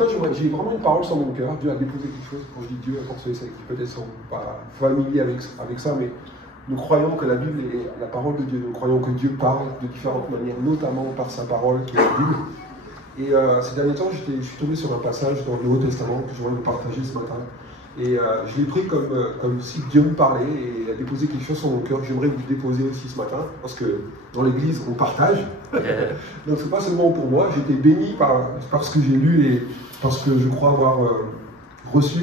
matin, j'ai vraiment une parole sur mon cœur. Dieu a déposé quelque chose. Quand je dis Dieu, pour ceux qui peut-être sont pas familiers avec ça, mais nous croyons que la Bible est la parole de Dieu. Nous croyons que Dieu parle de différentes manières, notamment par sa parole qui est la Bible. Et ces derniers temps, je suis tombé sur un passage dans le Nouveau Testament que je voudrais vous partager ce matin. Et je l'ai pris comme si Dieu me parlait et a déposé quelque chose sur mon cœur. J'aimerais vous le déposer aussi ce matin, parce que dans l'église, on partage. Donc c'est pas seulement pour moi, j'ai été béni par ce que j'ai lu et parce que je crois avoir reçu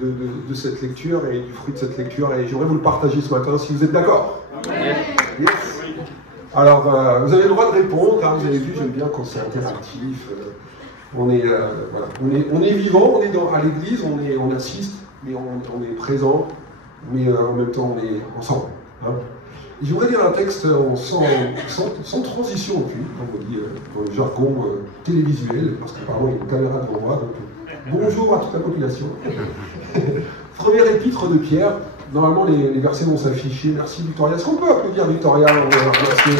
de cette lecture et du fruit de cette lecture. Et j'aimerais vous le partager ce matin, si vous êtes d'accord. Yes. Alors, vous avez le droit de répondre, car vous avez vu, j'aime bien quand c'est interactif. On est vivant, on est à l'église, on assiste, mais on est présent, mais en même temps on est ensemble. Hein. J'aimerais lire un texte sans transition aucune, on dit dans le jargon télévisuel, parce que pardon, il y a une caméra devant moi, donc bonjour à toute la population. Premier épître de Pierre, normalement les versets vont s'afficher. Merci Victoria. Est-ce qu'on peut applaudir Victoria? On va remercier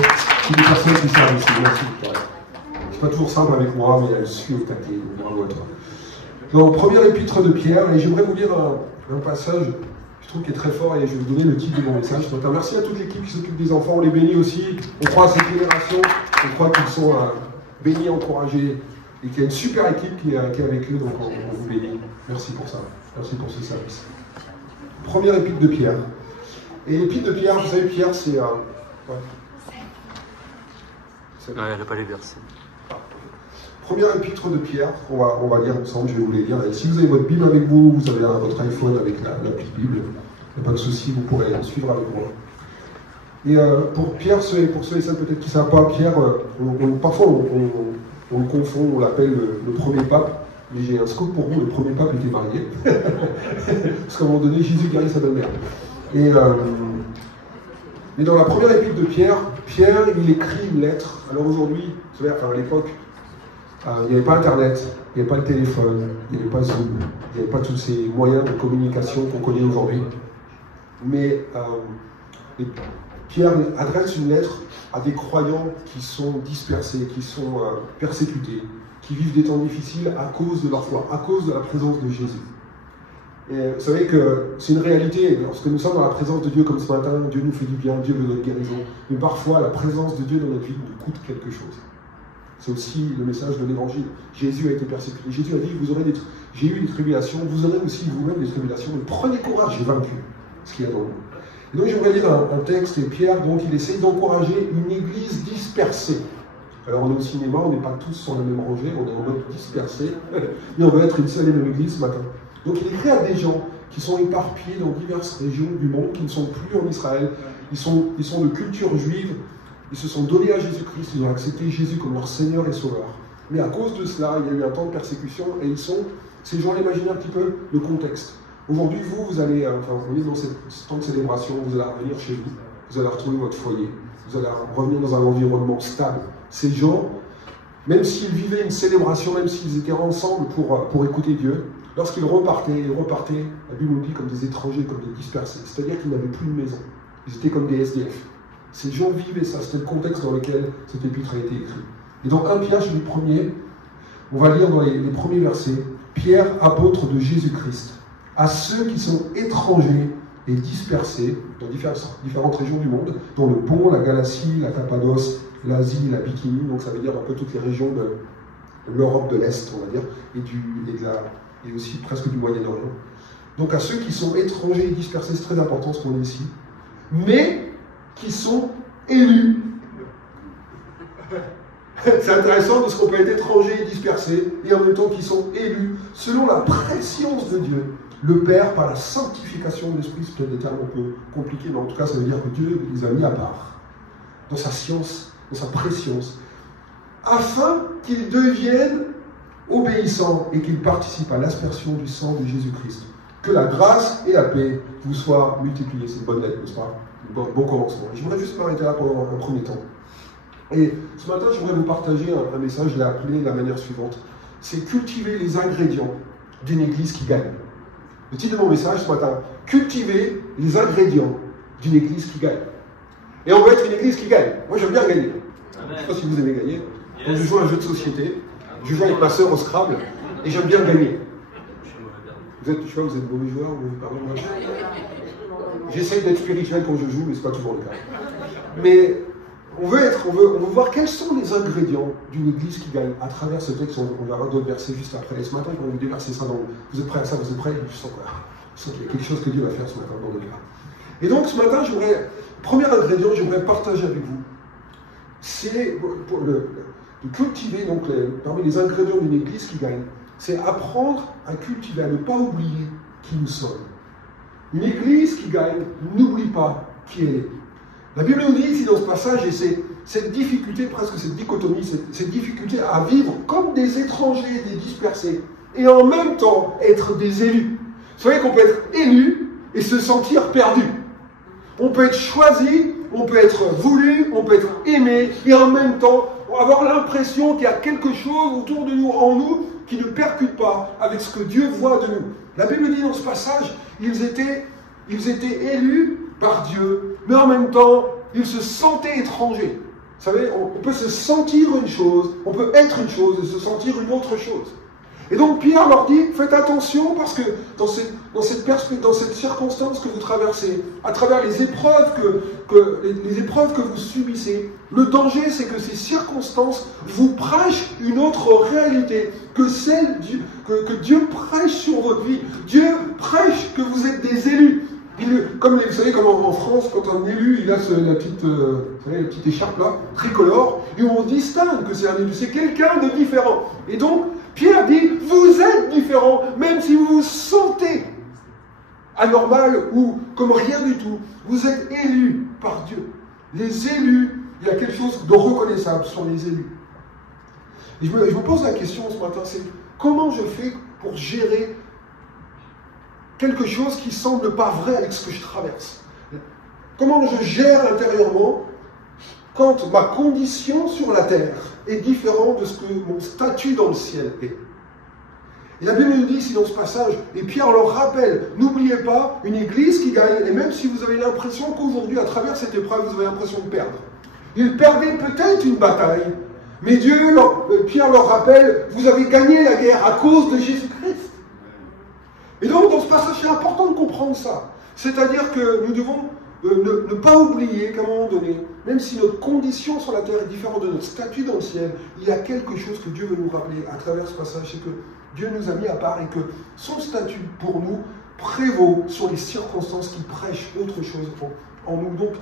toutes les personnes qui servent ici. Merci Victoria. C'est pas toujours simple avec moi, mais elle suit au taquet, donc bravo à toi. Donc, premier épître de Pierre, et j'aimerais vous lire un passage, je trouve, qui est très fort, et je vais vous donner le titre de mon message. Donc, merci à toute l'équipe qui s'occupe des enfants, on les bénit aussi, on croit à cette génération, on croit qu'ils sont bénis, encouragés, et qu'il y a une super équipe qui est avec eux, donc on vous bénit. Merci pour ça, merci pour ce service. Premier épître de Pierre. Et l'épître de Pierre, vous savez, Pierre, c'est... Ouais. Non, elle n'a pas les versets. Première épître de Pierre, on va lire ensemble, je vais vous les lire. Et si vous avez votre Bible avec vous, vous avez votre iPhone avec l'appli Bible, il n'y a pas de souci, vous pourrez suivre avec moi. Et pour Pierre, pour ceux et celles peut-être qui ne savent pas, Pierre, parfois on le confond, on l'appelle le premier pape, mais j'ai un scoop pour vous, le premier pape était marié. Parce qu'à un moment donné, Jésus guérit sa belle-mère. Mais dans la première épître de Pierre, il écrit une lettre. Alors aujourd'hui, vous savez, à l'époque, il n'y avait pas Internet, il n'y avait pas le téléphone, il n'y avait pas Zoom, il n'y avait pas tous ces moyens de communication qu'on connaît aujourd'hui. Mais Pierre adresse une lettre à des croyants qui sont dispersés, qui sont persécutés, qui vivent des temps difficiles à cause de leur foi, à cause de la présence de Jésus. Et vous savez que c'est une réalité, lorsque nous sommes dans la présence de Dieu comme ce matin, Dieu nous fait du bien, Dieu veut notre guérison. Mais parfois, la présence de Dieu dans notre vie nous coûte quelque chose. C'est aussi le message de l'évangile. Jésus a été persécuté. Jésus a dit, j'ai eu des tribulations, vous aurez aussi vous-même des tribulations, mais prenez courage, j'ai vaincu ce qu'il y a dans vous. Et donc j'aimerais lire un texte, et Pierre, donc il essaye d'encourager une église dispersée. Alors on est au cinéma, on n'est pas tous sur la même rangée, on est en mode dispersé, mais on veut être une seule et même église ce matin. Donc il écrit à des gens qui sont éparpillés dans diverses régions du monde, qui ne sont plus en Israël, ils sont de culture juive, ils se sont donnés à Jésus-Christ, ils ont accepté Jésus comme leur Seigneur et Sauveur. Mais à cause de cela, il y a eu un temps de persécution, et ces gens, imaginez un petit peu le contexte. Aujourd'hui, vous allez, dans ce temps de célébration, vous allez revenir chez vous, vous allez retrouver votre foyer, vous allez revenir dans un environnement stable. Ces gens, même s'ils vivaient une célébration, même s'ils étaient ensemble pour écouter Dieu, lorsqu'ils repartaient, la Bible nous dit comme des étrangers, comme des dispersés. C'est-à-dire qu'ils n'avaient plus de maison. Ils étaient comme des SDF. Ces gens vivaient ça, c'était le contexte dans lequel cet épître a été écrit. Et dans 1 Pierre, chapitre 1er, on va lire dans les premiers versets, Pierre, apôtre de Jésus-Christ, à ceux qui sont étrangers et dispersés dans différentes régions du monde, dont le Pont, la Galatie, la Cappadoce, l'Asie, la Bithynie, donc ça veut dire un peu toutes les régions de l'Europe de l'Est, on va dire, et aussi presque du Moyen-Orient. Donc à ceux qui sont étrangers et dispersés, c'est très important ce qu'on dit ici, mais qui sont élus. C'est intéressant parce qu'on peut être étranger et dispersé, et en même temps qui sont élus selon la préscience de Dieu, le Père, par la sanctification de l'Esprit. C'est peut-être des termes un peu compliqués, mais en tout cas ça veut dire que Dieu les a mis à part, dans sa science, dans sa préscience, afin qu'ils deviennent obéissants et qu'ils participent à l'aspersion du sang de Jésus-Christ. Que la grâce et la paix vous soient multipliées. C'est une bonne lettre, n'est-ce pas? Bon commencement. Je voudrais juste m'arrêter là pendant un premier temps. Et ce matin, je voudrais vous partager un message, je l'ai appelé de la manière suivante. C'est cultiver les ingrédients d'une église qui gagne. Le titre de mon message ce matin, cultiver les ingrédients d'une église qui gagne. Et on veut être une église qui gagne. Moi, j'aime bien gagner. Je ne sais pas si vous aimez gagner. Quand je joue à un jeu de société, je joue avec ma sœur au Scrabble, Et j'aime bien gagner. Vous êtes, je sais pas, vous êtes mauvais joueur ou pardon, moi. J'essaye d'être spirituel quand je joue, mais ce n'est pas toujours le cas. Mais on veut voir quels sont les ingrédients d'une église qui gagne. À travers ce texte, on verra d'autres versets juste après. Et ce matin, quand on vous déverser ça dans... Vous êtes prêts à ça? Vous êtes prêts? Je sens qu'il y a quelque chose que Dieu va faire ce matin dans le cas. Et donc ce matin, premier ingrédient, j'aimerais partager avec vous. C'est de cultiver, donc parmi les ingrédients d'une église qui gagne, c'est apprendre à cultiver, à ne pas oublier qui nous sommes. Une église qui gagne n'oublie pas qui elle est. La Bible nous dit ici dans ce passage, et c'est cette difficulté, presque cette dichotomie, cette difficulté à vivre comme des étrangers, des dispersés, et en même temps être des élus. Vous savez qu'on peut être élu et se sentir perdu. On peut être choisi, on peut être voulu, on peut être aimé, et en même temps avoir l'impression qu'il y a quelque chose autour de nous, en nous, qui ne percute pas avec ce que Dieu voit de nous. La Bible dit dans ce passage, ils étaient élus par Dieu, mais en même temps, ils se sentaient étrangers. Vous savez, on peut se sentir une chose, on peut être une chose et se sentir une autre chose. Et donc Pierre leur dit, faites attention parce que dans cette circonstance que vous traversez, à travers les épreuves que vous subissez, le danger c'est que ces circonstances vous prêchent une autre réalité que celle que Dieu prêche sur votre vie. Dieu prêche que vous êtes des élus. Vous savez, comme en France, quand un élu, il a la petite écharpe là, tricolore, et on distingue que c'est un élu, c'est quelqu'un de différent. Et donc, Pierre dit, vous êtes différents, même si vous vous sentez anormal ou comme rien du tout, vous êtes élus par Dieu. Les élus, il y a quelque chose de reconnaissable sur les élus. Et je me pose la question ce matin, c'est comment je fais pour gérer quelque chose qui ne semble pas vrai avec ce que je traverse? Comment je gère intérieurement quand ma condition sur la terre est différente de ce que mon statut dans le ciel est? Et la Bible nous dit ici dans ce passage, et Pierre leur rappelle, n'oubliez pas, une église qui gagne, et même si vous avez l'impression qu'aujourd'hui, à travers cette épreuve, vous avez l'impression de perdre. Ils perdaient peut-être une bataille, mais Pierre leur rappelle, vous avez gagné la guerre à cause de Jésus-Christ. Et donc, dans ce passage, c'est important de comprendre ça. C'est-à-dire que nous devons ne pas oublier qu'à un moment donné, même si notre condition sur la terre est différente de notre statut dans le ciel, il y a quelque chose que Dieu veut nous rappeler à travers ce passage, c'est que Dieu nous a mis à part et que son statut pour nous prévaut sur les circonstances qui prêchent autre chose en nous. Donc,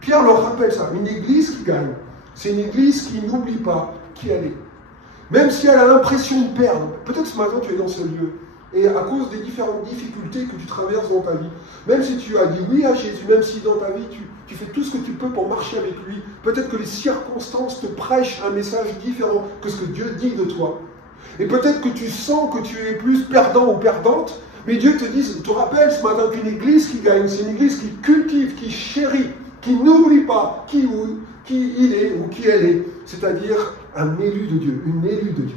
Pierre leur rappelle ça. Une église qui gagne, c'est une église qui n'oublie pas qui elle est. Même si elle a l'impression de perdre, peut-être ce matin tu es dans ce lieu, et à cause des différentes difficultés que tu traverses dans ta vie, même si tu as dit oui à Jésus, même si dans ta vie tu fais tout ce que tu peux pour marcher avec lui, peut-être que les circonstances te prêchent un message différent que ce que Dieu dit de toi. Et peut-être que tu sens que tu es plus perdant ou perdante, mais Dieu te rappelle ce matin qu'une église qui gagne, c'est une église qui cultive, qui chérit, qui n'oublie pas qui il est ou qui elle est, c'est-à-dire un élu de Dieu, une élue de Dieu.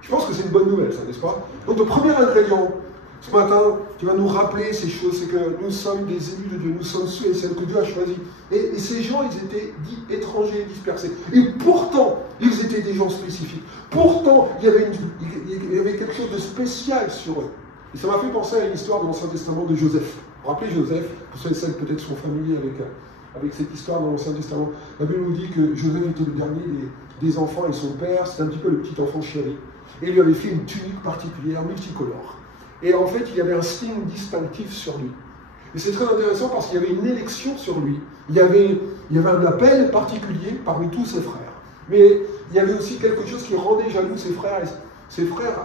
Je pense que c'est une bonne nouvelle, ça, n'est-ce pas? Donc le premier ingrédient, ce matin, qui va nous rappeler ces choses, c'est que nous sommes des élus de Dieu, nous sommes ceux et celles que Dieu a choisis. Et ces gens, ils étaient dits étrangers, dispersés. Et pourtant, ils étaient des gens spécifiques. Pourtant, il y avait quelque chose de spécial sur eux. Et ça m'a fait penser à une histoire de l'Ancien Testament de Joseph. Vous vous rappelez Joseph? Pour ceux et celles peut-être sont familiers avec cette histoire dans l'Ancien Testament. La Bible nous dit que Joseph était le dernier des enfants et son père, c'était un petit peu le petit enfant chéri. Et il lui avait fait une tunique particulière, multicolore. Et en fait, il y avait un signe distinctif sur lui. Et c'est très intéressant parce qu'il y avait une élection sur lui. Il y avait un appel particulier parmi tous ses frères. Mais il y avait aussi quelque chose qui rendait jaloux ses frères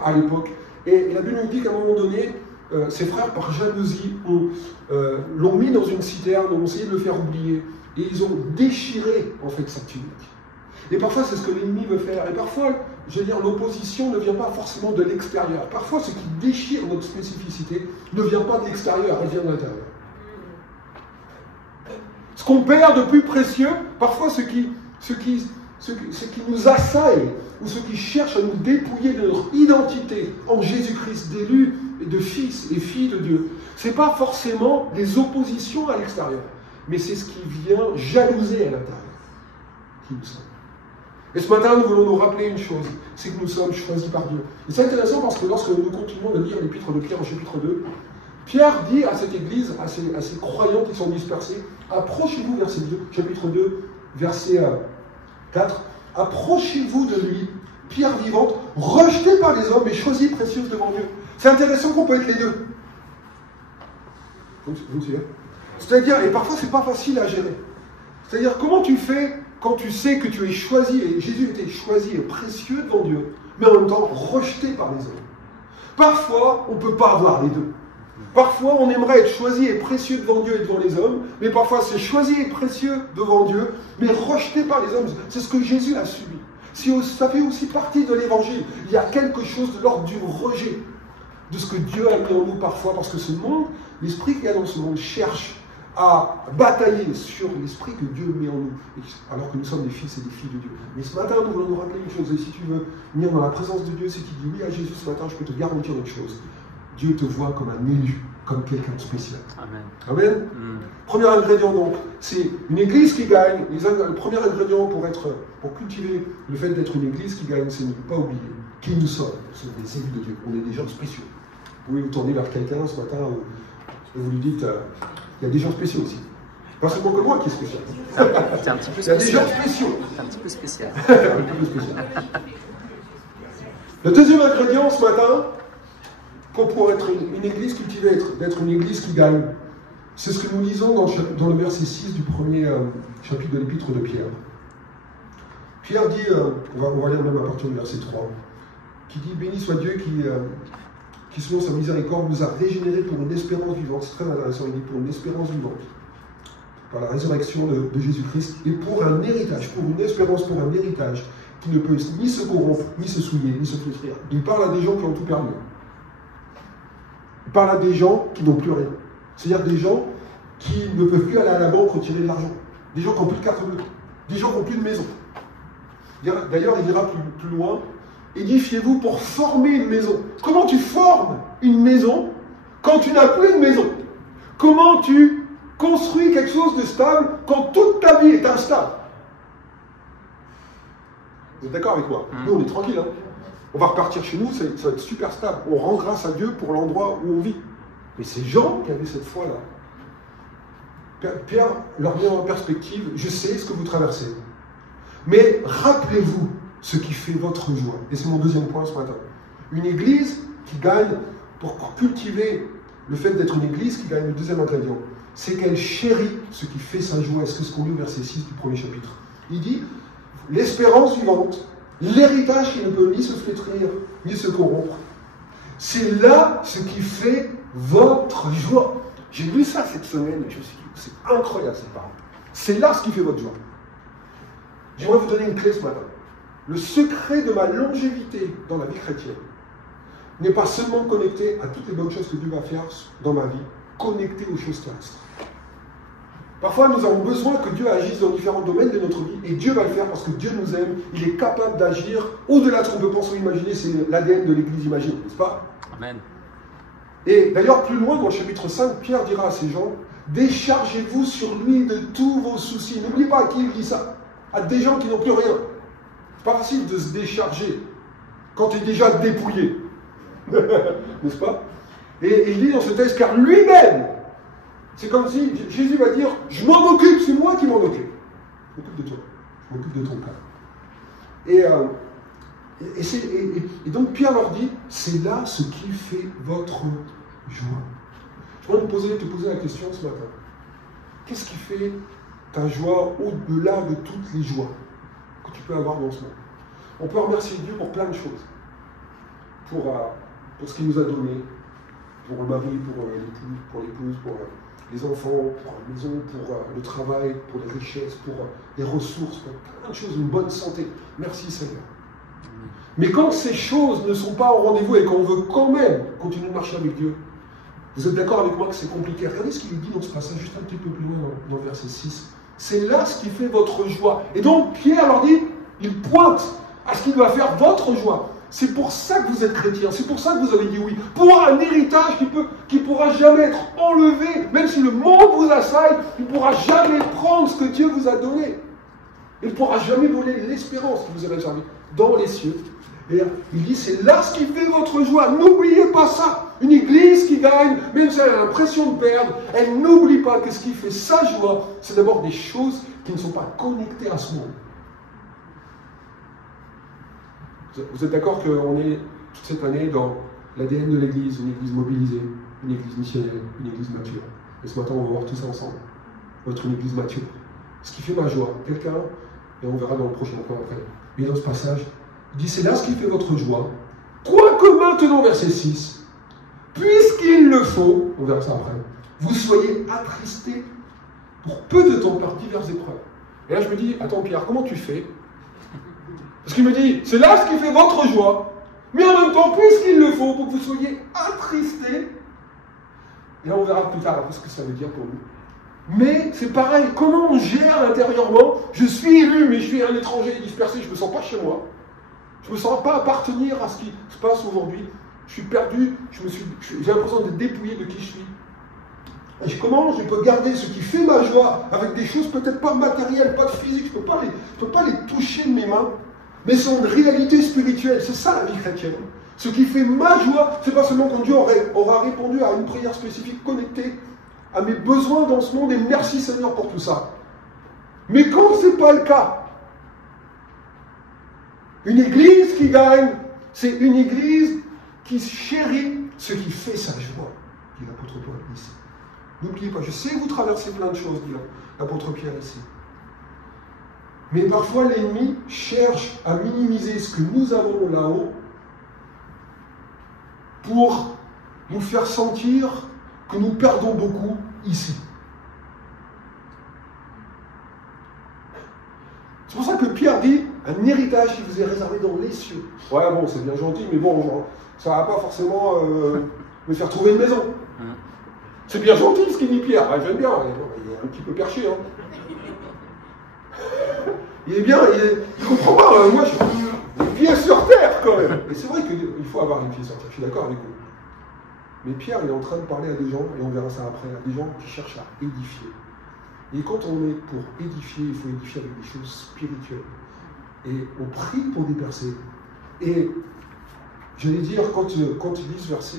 à l'époque. Et la Bible nous dit qu'à un moment donné, ses frères, par jalousie, l'ont mis dans une citerne, ont essayé de le faire oublier. Et ils ont déchiré, en fait, sa tunique. Et parfois, c'est ce que l'ennemi veut faire. Et parfois, je veux dire, l'opposition ne vient pas forcément de l'extérieur. Parfois, ce qui déchire notre spécificité ne vient pas de l'extérieur, elle vient de l'intérieur. Ce qu'on perd de plus précieux, parfois ce qui nous assaille, ou ce qui cherche à nous dépouiller de notre identité en Jésus-Christ, d'élus et de fils et filles de Dieu, ce n'est pas forcément les oppositions à l'extérieur, mais c'est ce qui vient jalouser à l'intérieur qui nous sommes. Et ce matin, nous voulons nous rappeler une chose, c'est que nous sommes choisis par Dieu. Et c'est intéressant parce que lorsque nous continuons de lire l'épître de Pierre au chapitre 2, Pierre dit à cette église, à ces croyants qui sont dispersés, approchez-vous, verset 2, chapitre 2, verset 4, approchez-vous de lui, pierre vivante, rejetée par les hommes et choisie précieuse devant Dieu. C'est intéressant qu'on peut être les deux. Vous me suivez? C'est-à-dire, et parfois c'est pas facile à gérer. C'est-à-dire, comment tu fais quand tu sais que tu es choisi, et Jésus était choisi et précieux devant Dieu, mais en même temps rejeté par les hommes. Parfois, on ne peut pas avoir les deux. Parfois, on aimerait être choisi et précieux devant Dieu et devant les hommes, mais parfois c'est choisi et précieux devant Dieu, mais rejeté par les hommes. C'est ce que Jésus a subi. Ça fait aussi partie de l'évangile. Il y a quelque chose de l'ordre du rejet de ce que Dieu a mis en nous parfois, parce que ce monde, l'esprit qu'il y a dans ce monde cherche à batailler sur l'esprit que Dieu met en nous, alors que nous sommes des fils et des filles de Dieu. Mais ce matin, nous voulons nous rappeler une chose, et si tu veux venir dans la présence de Dieu, si tu dis oui à Jésus ce matin, je peux te garantir une chose. Dieu te voit comme un élu, comme quelqu'un de spécial. Amen. Amen. Premier ingrédient donc, c'est une église qui gagne. Le premier ingrédient pour cultiver le fait d'être une église qui gagne, c'est ne pas oublier qui nous sommes. Nous sommes des élus de Dieu, on est des gens spéciaux. Vous pouvez vous tourner vers quelqu'un ce matin et vous lui dites, il y a des gens spéciaux aussi. Pas seulement que moi qui est spécial. C'est un petit peu spécial. Il y a des gens spéciaux. C'est un petit peu spécial. Un peu spécial. Le deuxième ingrédient ce matin, pour être une église cultivée, d'être une église qui gagne, c'est ce que nous lisons dans le verset 6 du premier chapitre de l'épître de Pierre. Pierre dit, on va lire même à partir du verset 3, qui dit « Béni soit Dieu qui selon sa miséricorde nous a régénérés pour une espérance vivante ». C'est très intéressant, il dit « pour une espérance vivante » par la résurrection de Jésus-Christ, et pour un héritage, pour une espérance, pour un héritage qui ne peut ni se corrompre, ni se souiller, ni se flétrir. Il parle à des gens qui ont tout perdu. Il parle à des gens qui n'ont plus rien. C'est-à-dire des gens qui ne peuvent plus aller à la banque retirer de l'argent. Des gens qui n'ont plus de carte bleue. Des gens qui n'ont plus de maison. D'ailleurs, il ira plus loin. Édifiez-vous pour former une maison. Comment tu formes une maison quand tu n'as plus de maison? Comment tu construis quelque chose de stable quand toute ta vie est instable? Vous êtes d'accord avec moi? Nous, on est tranquille. Hein, on va repartir chez nous, ça va être super stable. On rend grâce à Dieu pour l'endroit où on vit. Mais ces gens qui avaient cette foi-là, Pierre leur met en perspective, je sais ce que vous traversez. Mais rappelez-vous ce qui fait votre joie. Et c'est mon deuxième point ce matin. Une église qui gagne, pour cultiver le fait d'être une église qui gagne, le deuxième ingrédient, c'est qu'elle chérit ce qui fait sa joie. Est-ce que ce qu'on lit au verset 6 du premier chapitre? Il dit, l'espérance vivante, l'héritage qui ne peut ni se flétrir, ni se corrompre, c'est là ce qui fait votre joie. J'ai lu ça cette semaine et je me suis dit, c'est incroyable cette parole. C'est là ce qui fait votre joie. J'aimerais vous donner une clé ce matin. Le secret de ma longévité dans la vie chrétienne n'est pas seulement connecté à toutes les bonnes choses que Dieu va faire dans ma vie, connecté aux choses terrestres. Parfois, nous avons besoin que Dieu agisse dans différents domaines de notre vie, et Dieu va le faire parce que Dieu nous aime, il est capable d'agir au-delà de ce qu'on peut penser ou imaginer, c'est l'ADN de l'Église imagine, n'est-ce pas? Amen. Et d'ailleurs, plus loin, dans le chapitre 5, Pierre dira à ces gens, déchargez-vous sur lui de tous vos soucis. N'oubliez pas à qui il dit ça. À des gens qui n'ont plus rien. C'est pas facile de se décharger quand tu es déjà dépouillé. N'est-ce pas? Et il dit dans ce texte, car lui-même, c'est comme si Jésus va dire, je m'en occupe, c'est moi qui m'en occupe. Je m'occupe de toi. Je m'occupe de ton cas. Et donc Pierre leur dit, c'est là ce qui fait votre joie. Je voudrais te poser la question ce matin. Qu'est-ce qui fait ta joie au-delà de toutes les joies que tu peux avoir dans ce monde? On peut remercier Dieu pour plein de choses. Pour ce qu'il nous a donné, pour le mari, pour l'épouse, pour les enfants, pour la maison, pour le travail, pour les richesses, pour les ressources, pour plein de choses, une bonne santé. Merci Seigneur. Mais quand ces choses ne sont pas au rendez-vous et qu'on veut quand même continuer de marcher avec Dieu, vous êtes d'accord avec moi que c'est compliqué? Regardez ce qu'il dit dans ce passage, juste un petit peu plus loin dans le verset 6. C'est là ce qui fait votre joie. Et donc Pierre leur dit, il pointe à ce qui doit faire votre joie. C'est pour ça que vous êtes chrétien, c'est pour ça que vous avez dit oui. Pour un héritage qui ne pourra jamais être enlevé, même si le monde vous assaille, il ne pourra jamais prendre ce que Dieu vous a donné. Il ne pourra jamais voler l'espérance qui vous est réservée dans les cieux. Et il dit, c'est là ce qui fait votre joie. N'oubliez pas ça. Une église qui gagne, même si elle a l'impression de perdre, elle n'oublie pas que ce qui fait sa joie, c'est d'abord des choses qui ne sont pas connectées à ce monde. Vous êtes d'accord qu'on est toute cette année dans l'ADN de l'église, une église mobilisée, une église missionnelle, une église mature. Et ce matin, on va voir tout ça ensemble. Votre une église mature. Ce qui fait ma joie. Quelqu'un, et on verra dans le prochain point après, mais dans ce passage, il dit, c'est là ce qui fait votre joie. Quoique maintenant, verset 6, puisqu'il le faut, on verra ça après, vous soyez attristés pour peu de temps par diverses épreuves. Et là, je me dis, attends Pierre, comment tu fais? Parce qu'il me dit, c'est là ce qui fait votre joie, mais en même temps, puisqu'il le faut, pour que vous soyez attristés. Et là, on verra plus tard après ce que ça veut dire pour nous. Mais c'est pareil, comment on gère intérieurement? Je suis élu, mais je suis un étranger dispersé, je ne me sens pas chez moi. Je ne me sens pas appartenir à ce qui se passe aujourd'hui. Je suis perdu, j'ai l'impression d'être dépouillé de qui je suis. Et comment je peux garder ce qui fait ma joie avec des choses peut-être pas matérielles, pas de physique, je ne peux pas les toucher de mes mains, mais c'est une réalité spirituelle. C'est ça la vie chrétienne. Ce qui fait ma joie, c'est pas seulement quand Dieu aura répondu à une prière spécifique connectée à mes besoins dans ce monde, et merci Seigneur pour tout ça. Mais quand ce n'est pas le cas, une église qui gagne, c'est une église qui chérit ce qui fait sa joie, dit l'apôtre Paul ici. N'oubliez pas, je sais que vous traversez plein de choses, dit l'apôtre Pierre ici. Mais parfois l'ennemi cherche à minimiser ce que nous avons là-haut pour nous faire sentir que nous perdons beaucoup ici. C'est pour ça que Pierre dit, un héritage qui vous est réservé dans les cieux. Ouais, bon, c'est bien gentil, mais bon, genre, ça ne va pas forcément me faire trouver une maison. C'est bien gentil ce qu'il dit Pierre, ouais, j'aime bien, il est un petit peu perché. Hein. Il est bien, il comprend pas, moi je suis pied sur terre quand même. Et c'est vrai qu'il faut avoir une pied sur terre, je suis d'accord avec vous. Mais Pierre, il est en train de parler à des gens, et on verra ça après, à des gens qui cherchent à édifier. Et quand on est pour édifier, il faut édifier avec des choses spirituelles. Et on prie pour des personnes. Et j'allais dire, quand il dit ce verset,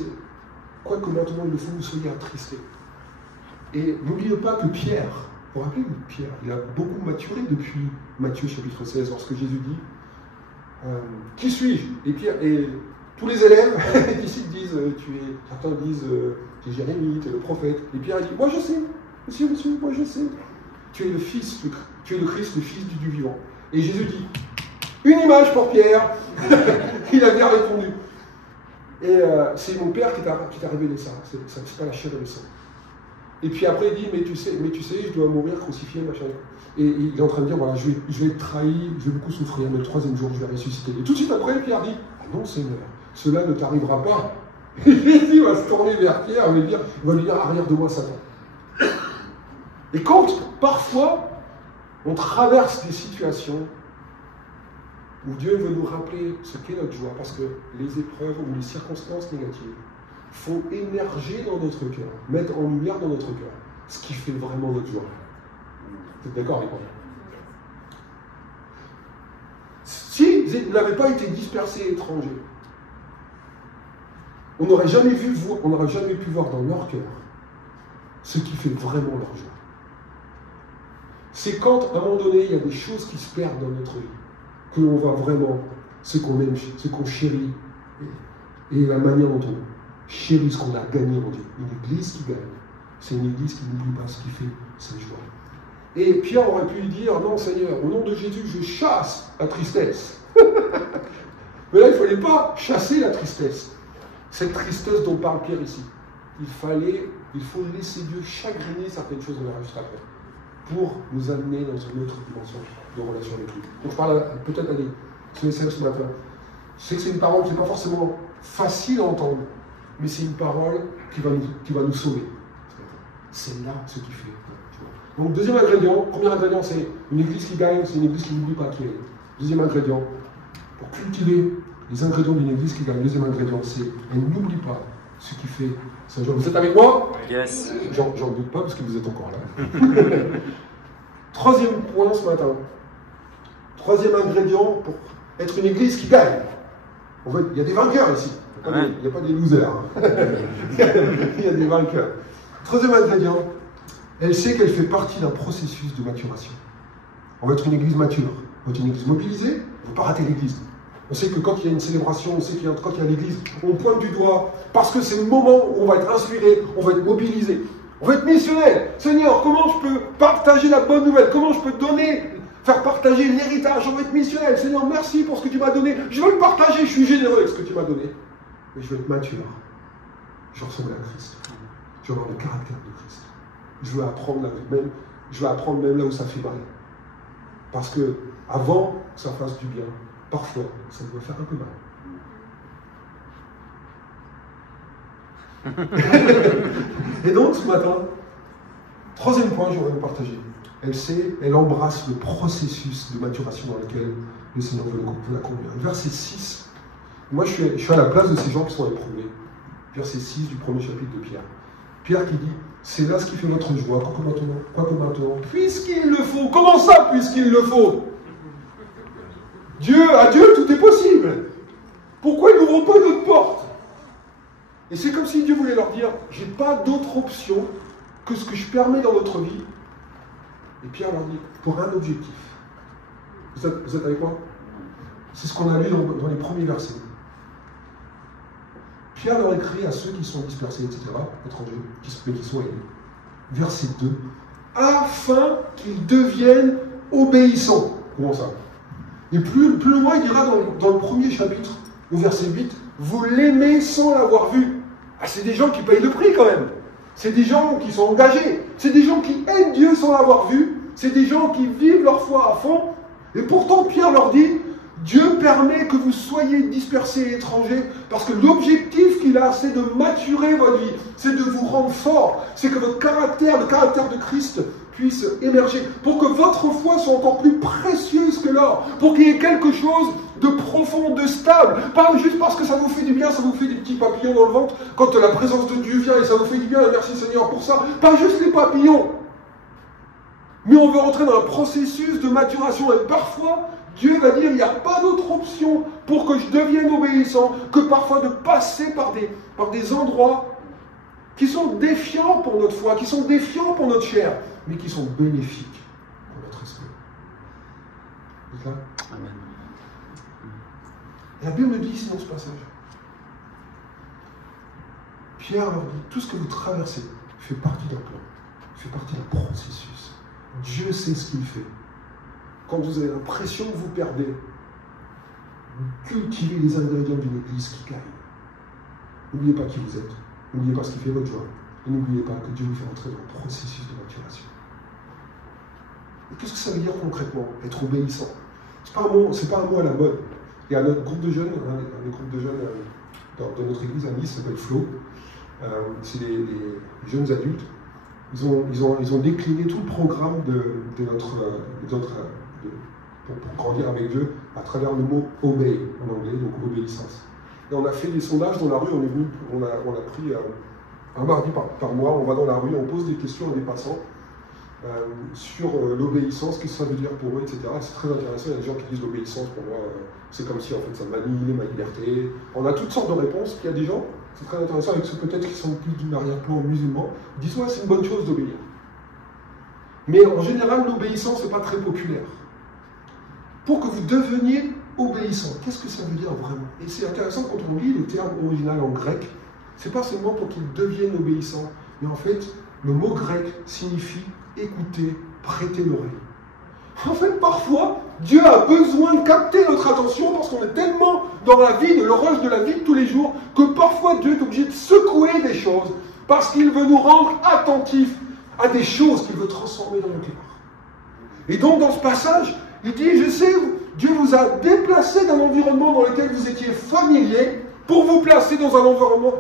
quoique maintenant il le faut, vous soyez attristés. Et n'oubliez pas que Pierre, vous vous rappelez de Pierre, il a beaucoup maturé depuis Matthieu chapitre 16, lorsque Jésus dit qui suis-je? Et Pierre, et tous les élèves, les disciples disent certains disent tu es Jérémie, tu es le prophète. Et Pierre a dit, moi je sais, monsieur, moi je sais. Tu es le Fils, tu es le Christ, le Fils du Dieu vivant. Et Jésus dit, une image pour Pierre. Il a bien répondu. Et c'est mon Père qui t'a révélé ça. C'est pas la chair et le sang. Et puis après il dit, mais tu sais, je dois mourir crucifié, machin. Et il est en train de dire, voilà, je vais être trahi, je vais beaucoup souffrir, mais le troisième jour je vais ressusciter. Et tout de suite après, Pierre dit, ah non Seigneur, cela ne t'arrivera pas. Et Jésus va se tourner vers Pierre, il va lui dire, arrière de moi Satan. Et quand parfois on traverse des situations où Dieu veut nous rappeler ce qu'est notre joie, parce que les épreuves ou les circonstances négatives font émerger dans notre cœur, mettre en lumière dans notre cœur ce qui fait vraiment notre joie. Vous êtes d'accord avec moi? Si ils n'avaient pas été dispersés étrangers, on n'aurait jamais pu voir dans leur cœur ce qui fait vraiment leur joie. C'est quand, à un moment donné, il y a des choses qui se perdent dans notre vie, que l'on voit vraiment ce qu'on aime, ce qu'on chérit, et la manière dont on chérit ce qu'on a gagné en Dieu. Une église qui gagne, c'est une église qui n'oublie pas ce qui fait sa joie. Et Pierre aurait pu lui dire, non Seigneur, au nom de Jésus, je chasse la tristesse. Mais là, il ne fallait pas chasser la tristesse. Cette tristesse dont parle Pierre ici. Il faut laisser Dieu chagriner certaines choses, on verra juste après, pour nous amener dans une autre dimension de relation avec lui. Donc je parle peut-être à des CSM ce matin. Je sais que c'est une parole qui n'est pas forcément facile à entendre, mais c'est une parole qui va nous sauver. C'est là ce qui fait. Donc deuxième ingrédient, premier ingrédient c'est une église qui gagne, c'est une église qui n'oublie pas qui elle est. Deuxième ingrédient, pour cultiver les ingrédients d'une église qui gagne, deuxième ingrédient c'est elle n'oublie pas ce qui fait sa joie. Vous êtes avec moi? Yes. J'en doute pas parce que vous êtes encore là. Troisième point ce matin, Troisième ingrédient pour être une église qui gagne. En fait, il y a des vainqueurs ici. Il n'y a pas des losers. Hein. Il y a des vainqueurs. Troisième ingrédient, elle sait qu'elle fait partie d'un processus de maturation. On va être une église mature. On va être une église mobilisée. On ne va pas rater l'église. On sait que quand il y a une célébration, on sait qu'il y a, quand il y a l'église, on pointe du doigt, parce que c'est le moment où on va être inspiré, on va être mobilisé. On va être missionnel. Seigneur, comment je peux partager la bonne nouvelle? Comment je peux donner, faire partager l'héritage? On va être missionnel. Seigneur, merci pour ce que tu m'as donné. Je veux le partager, je suis généreux avec ce que tu m'as donné. Mais je veux être mature. Je veux ressembler à Christ. Je veux avoir le caractère de Christ. Je veux apprendre même là où ça fait mal. Parce que avant que ça fasse du bien, parfois, ça doit faire un peu mal. Et donc, ce matin, troisième point, j'aimerais vous partager. Elle embrasse le processus de maturation dans lequel le Seigneur veut la conduire. Verset 6, moi je suis à la place de ces gens qui sont éprouvés. Verset 6 du premier chapitre de Pierre. Pierre qui dit, c'est là ce qui fait notre joie, quoique maintenant, puisqu'il le faut. Comment ça, puisqu'il le faut? À Dieu, tout est possible. Pourquoi ils n'ouvrent pas d'autres portes? Et c'est comme si Dieu voulait leur dire, j'ai pas d'autre option que ce que je permets dans notre vie. Et Pierre leur dit, pour un objectif. Vous êtes avec moi? C'est ce qu'on a lu dans les premiers versets. Pierre leur écrit à ceux qui sont dispersés, etc., étrangers, qui sont élus. Verset 2. Afin qu'ils deviennent obéissants. Comment ça? Et plus loin, il dira dans le premier chapitre, au verset 8, vous l'aimez sans l'avoir vu. Ah, c'est des gens qui payent le prix quand même. C'est des gens qui sont engagés. C'est des gens qui aiment Dieu sans l'avoir vu. C'est des gens qui vivent leur foi à fond. Et pourtant, Pierre leur dit, Dieu permet que vous soyez dispersés et étrangers, parce que l'objectif qu'il a, c'est de maturer votre vie, c'est de vous rendre fort, c'est que votre caractère, le caractère de Christ, puisse émerger, pour que votre foi soit encore plus précieuse que l'or, pour qu'il y ait quelque chose de profond, de stable, pas juste parce que ça vous fait du bien, ça vous fait des petits papillons dans le ventre, quand la présence de Dieu vient et ça vous fait du bien, et merci Seigneur pour ça, pas juste les papillons, mais on veut rentrer dans un processus de maturation, et parfois, Dieu va dire, il n'y a pas d'autre option pour que je devienne obéissant que parfois de passer par des endroits qui sont défiants pour notre foi, qui sont défiants pour notre chair, mais qui sont bénéfiques pour notre esprit. Vous êtes là? Amen. Et la Bible me dit ici dans ce passage, Pierre leur dit, tout ce que vous traversez fait partie d'un plan, fait partie d'un processus. Dieu sait ce qu'il fait. Quand vous avez l'impression que vous perdez, cultivez les ingrédients d'une église qui gagne. N'oubliez pas qui vous êtes. N'oubliez pas ce qui fait votre joie. Et n'oubliez pas que Dieu vous fait entrer dans le processus de maturation. Et qu'est-ce que ça veut dire concrètement, être obéissant? C'est pas un mot à la mode. Il y a notre groupe de jeunes, un des groupes de jeunes de notre église à Nice, s'appelle Flow. C'est les jeunes adultes. Ils ont décliné tout le programme pour grandir avec Dieu à travers le mot obey en anglais, donc obéissance. Et on a fait des sondages dans la rue, on a pris un mardi par mois, on va dans la rue, on pose des questions à des passants sur l'obéissance, qu'est-ce que ça veut dire pour eux, etc. C'est très intéressant, il y a des gens qui disent l'obéissance pour moi, c'est comme si en fait ça m'annihilait ma liberté. On a toutes sortes de réponses, puis il y a des gens, c'est très intéressant, avec ceux peut-être qui sont plus d'une arrière-plan musulman, disent ouais c'est une bonne chose d'obéir. Mais en général l'obéissance n'est pas très populaire. Pour que vous deveniez obéissant, qu'est-ce que ça veut dire vraiment? Et c'est intéressant quand on lit le terme original en grec, c'est pas seulement pour qu'ils deviennent obéissants, mais en fait le mot grec signifie écouter, prêter l'oreille. En fait, parfois, Dieu a besoin de capter notre attention parce qu'on est tellement dans la vie, de l'orage de la vie de tous les jours, que parfois Dieu est obligé de secouer des choses parce qu'il veut nous rendre attentifs à des choses qu'il veut transformer dans nos cœurs. Et donc, dans ce passage, il dit, je sais, Dieu vous a déplacé d'un environnement dans lequel vous étiez familier pour vous placer dans un environnement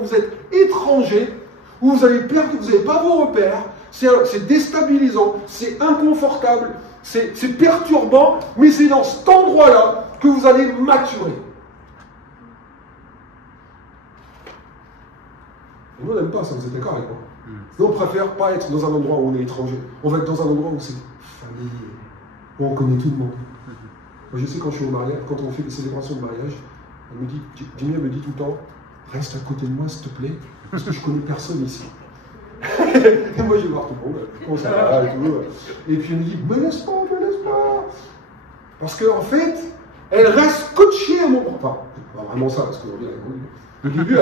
où vous êtes étranger, où vous avez peur, que vous n'avez pas vos repères. C'est déstabilisant, c'est inconfortable, c'est perturbant, mais c'est dans cet endroit-là que vous allez maturer. Et nous, on n'aime pas ça, vous êtes d'accord avec moi? Nous, on préfère pas être dans un endroit où on est étranger. On va être dans un endroit où c'est familier, où on connaît tout le monde. Moi, je sais quand je suis au mariage, quand on fait des célébrations de mariage, Jimmy me dit tout le temps, reste à côté de moi, s'il te plaît, parce que je connais personne ici. Et moi, je vais voir tout le monde, comment ça va et tout. Et puis, elle me dit, me laisse pas. Parce qu'en fait, elle reste scotchée à mon... Enfin, pas vraiment ça, parce qu'aujourd'hui, elle a grandi. Au début,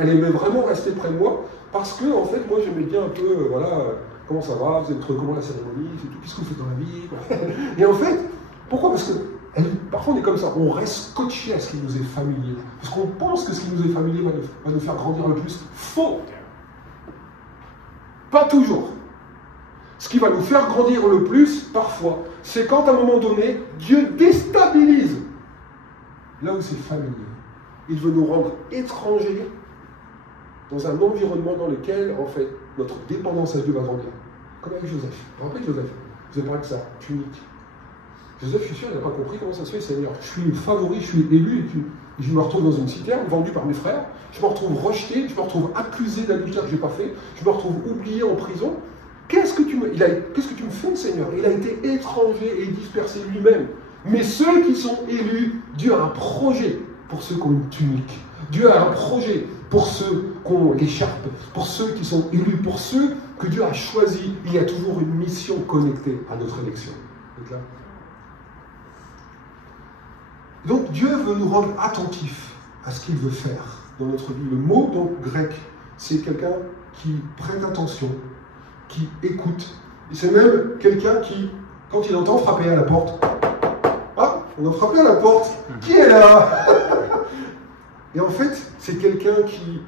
elle aimait vraiment rester près de moi, parce que, en fait, moi, j'aimais bien un peu, voilà, comment ça va, vous êtes comment la cérémonie, qu'est-ce que vous faites dans la vie, quoi. Et en fait, pourquoi? Parce que parfois, on est comme ça, on reste scotché à ce qui nous est familier. Parce qu'on pense que ce qui nous est familier va nous faire grandir le plus. Faux! Pas toujours. Ce qui va nous faire grandir le plus, parfois, c'est quand à un moment donné, Dieu déstabilise là où c'est familier. Il veut nous rendre étrangers dans un environnement dans lequel, en fait, notre dépendance à Dieu va grandir. Comme avec Joseph. Vous vous rappelez Joseph? Vous avez parlé de ça, tunique. Joseph, je suis sûr, il n'a pas compris comment ça se fait, Seigneur. Je suis favori, je suis élu, et je me retrouve dans une citerne, vendu par mes frères. Je me retrouve rejeté, je me retrouve accusé d'adultère que je n'ai pas fait. Je me retrouve oublié en prison. Qu'est-ce que tu me fais, Seigneur? Il a été étranger et dispersé lui-même. Mais ceux qui sont élus, Dieu a un projet pour ceux qui ont une tunique. Dieu a un projet pour ceux qui ont l'écharpe, pour ceux qui sont élus, pour ceux que Dieu a choisis. Il y a toujours une mission connectée à notre élection. Vous êtes là? Donc Dieu veut nous rendre attentifs à ce qu'il veut faire dans notre vie. Le mot donc grec, c'est quelqu'un qui prête attention, qui écoute. Et c'est même quelqu'un qui, quand il entend frapper à la porte, ah, on a frappé à la porte, qui est là? Et en fait, c'est quelqu'un qui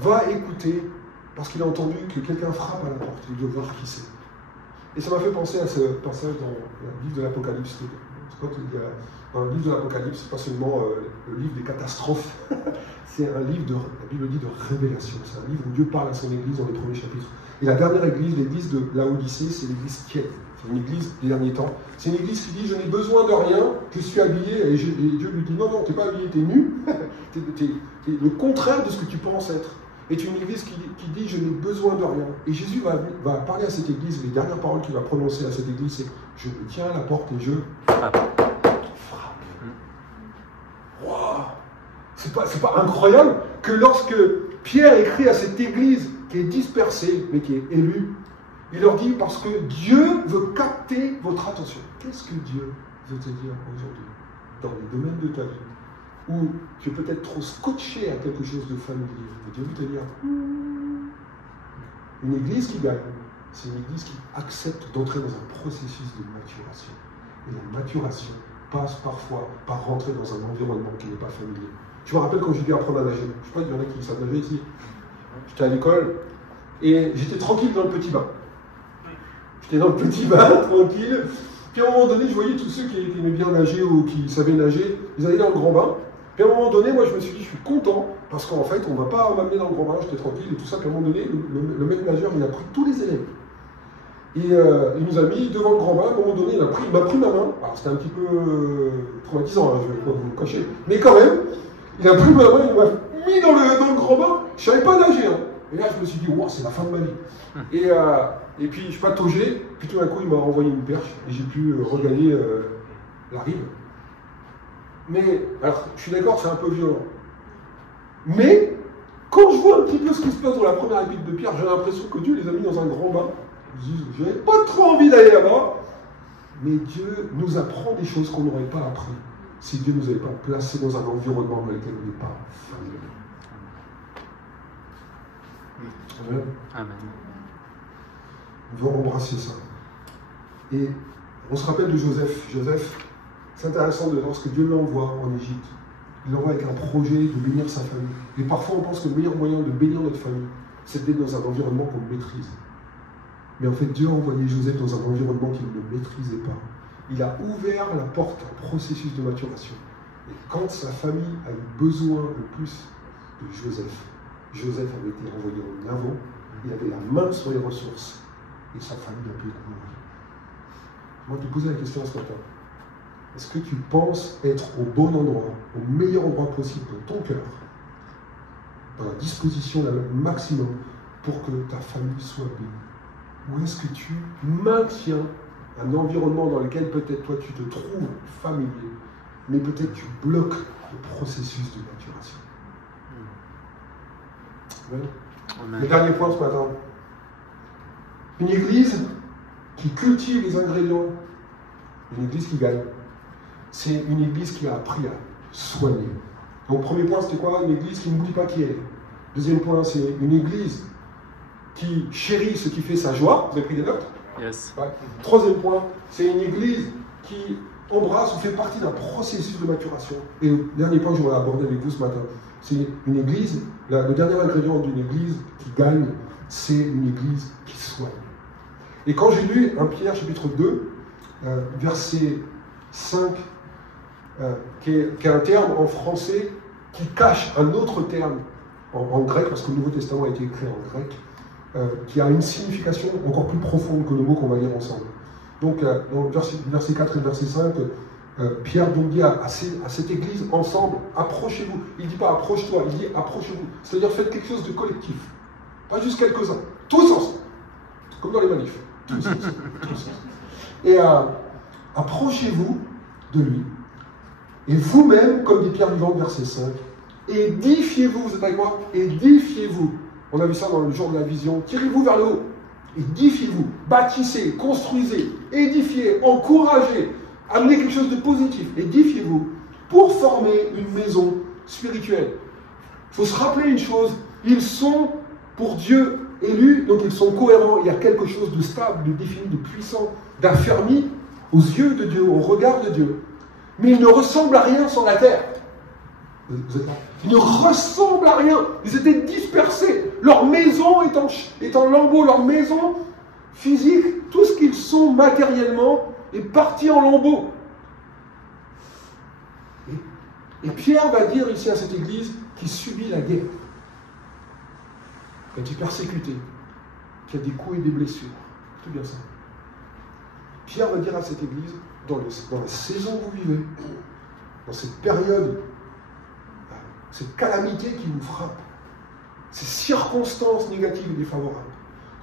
va écouter parce qu'il a entendu que quelqu'un frappe à la porte. Il doit voir qui c'est. Et ça m'a fait penser à ce passage dans le livre de l'Apocalypse. Dans le livre de l'Apocalypse, c'est pas seulement le livre des catastrophes, c'est un livre, la Bible dit, de révélation. C'est un livre où Dieu parle à son église dans les premiers chapitres. Et la dernière église, l'église de Laodicée, c'est l'église tiède. C'est une église des derniers temps. C'est une église qui dit, je n'ai besoin de rien, je suis habillé. Et Dieu lui dit, non, tu n'es pas habillé, tu es nu. T'es le contraire de ce que tu penses être. Et tu es une église qui dit, je n'ai besoin de rien. Et Jésus va parler à cette église, les dernières paroles qu'il va prononcer à cette église, c'est, je me tiens à la porte et je frappe. Wow. C'est pas incroyable que lorsque Pierre écrit à cette église qui est dispersée, mais qui est élue, il leur dit, parce que Dieu veut capter votre attention. Qu'est-ce que Dieu veut te dire aujourd'hui, dans les domaines de ta vie, où tu es peut-être trop scotché à quelque chose de familier? Et Dieu veut te dire, une église qui gagne, c'est une église qui accepte d'entrer dans un processus de maturation. Et la maturation passe parfois par rentrer dans un environnement qui n'est pas familier. Je me rappelle quand j'ai dû apprendre à nager. Je ne sais pas, il y en a qui savent nager ici. J'étais à l'école et j'étais tranquille dans le petit bain. J'étais dans le petit bain, tranquille. Puis à un moment donné, je voyais tous ceux qui aimaient bien nager ou qui savaient nager, ils allaient dans le grand bain. Puis à un moment donné, moi je me suis dit, je suis content, parce qu'en fait, on ne va pas m'amener dans le grand bain, j'étais tranquille et tout ça. Puis à un moment donné, le maître nageur, il a pris tous les élèves. Et il nous a mis devant le grand bain, à un moment donné, il m'a pris ma main. Alors c'était un petit peu traumatisant, hein, je vais pas vous le cacher. Mais quand même, il a pris ma main, il m'a mis dans le grand bain. Je ne savais pas nager. Hein. Et là, je me suis dit, wow, c'est la fin de ma vie. Et puis, je pataugeais, puis tout d'un coup, il m'a envoyé une perche, et j'ai pu regagner la rive. Mais, alors, je suis d'accord, c'est un peu violent. Mais, quand je vois un petit peu ce qui se passe dans la première épître de Pierre, j'ai l'impression que Dieu les a mis dans un grand bain. Je n'avais pas trop envie d'aller là-bas, mais Dieu nous apprend des choses qu'on n'aurait pas appris si Dieu ne nous avait pas placés dans un environnement dans lequel on n'est pas familier. Amen. Amen. On doit embrasser ça. Et on se rappelle de Joseph. Joseph, c'est intéressant de voir ce que Dieu l'envoie en Égypte. Il l'envoie avec un projet de bénir sa famille. Et parfois, on pense que le meilleur moyen de bénir notre famille, c'est d'être dans un environnement qu'on maîtrise. Mais en fait, Dieu a envoyé Joseph dans un environnement qu'il ne maîtrisait pas. Il a ouvert la porte à un processus de maturation. Et quand sa famille a eu besoin le plus de Joseph, Joseph avait été envoyé en avant, il avait la main sur les ressources, et sa famille a pu être nourrie. Moi, je te posais la question ce matin. Est-ce que tu penses être au bon endroit, au meilleur endroit possible dans ton cœur, dans la disposition la maximum pour que ta famille soit bénie? Ou est-ce que tu maintiens un environnement dans lequel peut-être toi tu te trouves familier, mais peut-être tu bloques le processus de maturation. Oui. Le dernier point ce matin. Une église qui cultive les ingrédients, une église qui gagne, c'est une église qui a appris à soigner. Donc premier point c'était quoi? Une église qui n'oublie pas qui elle est. Deuxième point, c'est une église qui chérit ce qui fait sa joie. Vous avez pris des notes? Yes. Ouais. Troisième point, c'est une église qui embrasse ou fait partie d'un processus de maturation. Et le dernier point que je voudrais aborder avec vous ce matin, c'est une église, le dernier ingrédient d'une église qui gagne, c'est une église qui soigne. Et quand j'ai lu 1 Pierre chapitre 2, verset 5, qui est un terme en français qui cache un autre terme en grec, parce que le Nouveau Testament a été écrit en grec, qui a une signification encore plus profonde que le mot qu'on va lire ensemble. Donc, dans verset 4 et verset 5, Pierre donc dit à cette église ensemble, approchez-vous. Il ne dit pas approche-toi, il dit approchez-vous. C'est-à-dire faites quelque chose de collectif. Pas juste quelques-uns, tous ensemble. Comme dans les manifs. Tous ensemble. Tous ensemble. Et approchez-vous de lui. Et vous-même, comme dit Pierre vivant, verset 5, édifiez-vous, vous êtes avec moi? Édifiez-vous. On a vu ça dans le jour de la vision. Tirez-vous vers le haut. Édifiez-vous. Bâtissez, construisez, édifiez, encouragez. Amenez quelque chose de positif. Édifiez-vous pour former une maison spirituelle. Il faut se rappeler une chose. Ils sont pour Dieu élus, donc ils sont cohérents. Il y a quelque chose de stable, de défini, de puissant, d'affermi aux yeux de Dieu, au regard de Dieu. Mais ils ne ressemblent à rien sur la terre. Vous êtes là? Ils ne ressemblent à rien. Ils étaient dispersés. Leur maison est en lambeaux. Leur maison physique, tout ce qu'ils sont matériellement, est parti en lambeaux. Et Pierre va dire ici à cette église qui subit la guerre, qui a été persécutée, qui a des coups et des blessures. C'est bien ça. Pierre va dire à cette église, dans la saison que vous vivez, dans cette période, cette calamité qui vous frappe, ces circonstances négatives et défavorables,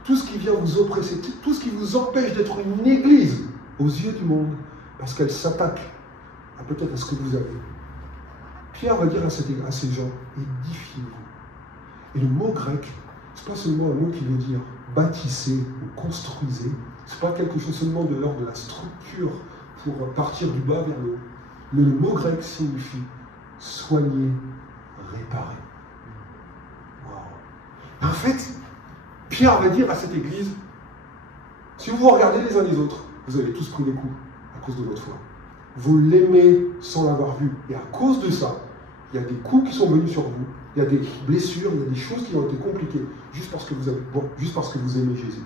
tout ce qui vient vous oppresser, tout ce qui vous empêche d'être une église aux yeux du monde, parce qu'elle s'attaque peut-être à ce que vous avez. Pierre va dire à ces gens, édifiez-vous. Et le mot grec, ce n'est pas seulement un mot qui veut dire bâtissez ou construisez, ce n'est pas quelque chose seulement de l'ordre de la structure pour partir du bas vers le haut. Mais le mot grec signifie soigner, réparer. Wow. En fait, Pierre va dire à cette église, si vous vous regardez les uns les autres, vous avez tous pris des coups à cause de votre foi. Vous l'aimez sans l'avoir vu. Et à cause de ça, il y a des coups qui sont venus sur vous, il y a des blessures, il y a des choses qui ont été compliquées, juste parce que vous aimez Jésus.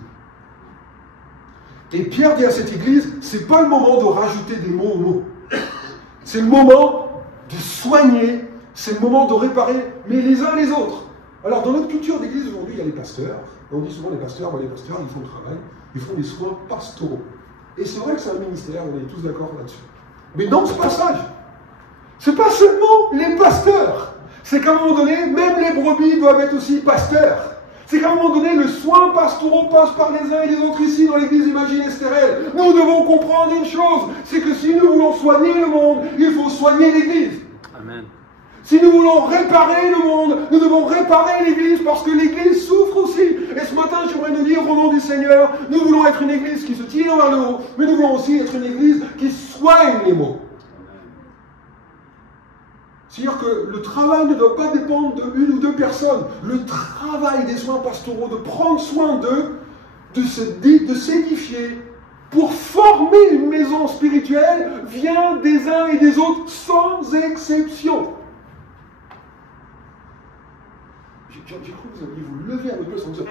Et Pierre dit à cette église, c'est pas le moment de rajouter des mots aux mots. C'est le moment de soigner, c'est le moment de réparer, mais les uns les autres. Alors dans notre culture d'église aujourd'hui, il y a les pasteurs. Et on dit souvent les pasteurs, ils font le travail, ils font des soins pastoraux. Et c'est vrai que c'est un ministère, on est tous d'accord là-dessus. Mais dans ce passage, c'est pas seulement les pasteurs. C'est qu'à un moment donné, même les brebis doivent être aussi pasteurs. C'est qu'à un moment donné, le soin pastoral passe par les uns et les autres ici dans l'église Imagine Estérel. Nous devons comprendre une chose, c'est que si nous voulons soigner le monde, il faut soigner l'église. Amen. Si nous voulons réparer le monde, nous devons réparer l'église parce que l'église souffre aussi. Et ce matin, j'aimerais nous dire au nom du Seigneur, nous voulons être une église qui se tire vers le haut, mais nous voulons aussi être une église qui soigne les maux. C'est-à-dire que le travail ne doit pas dépendre de une ou deux personnes. Le travail des soins pastoraux, de prendre soin d'eux, de s'édifier, pour former une maison spirituelle, vient des uns et des autres sans exception. J'ai cru que vous alliez vous lever à votre place en disant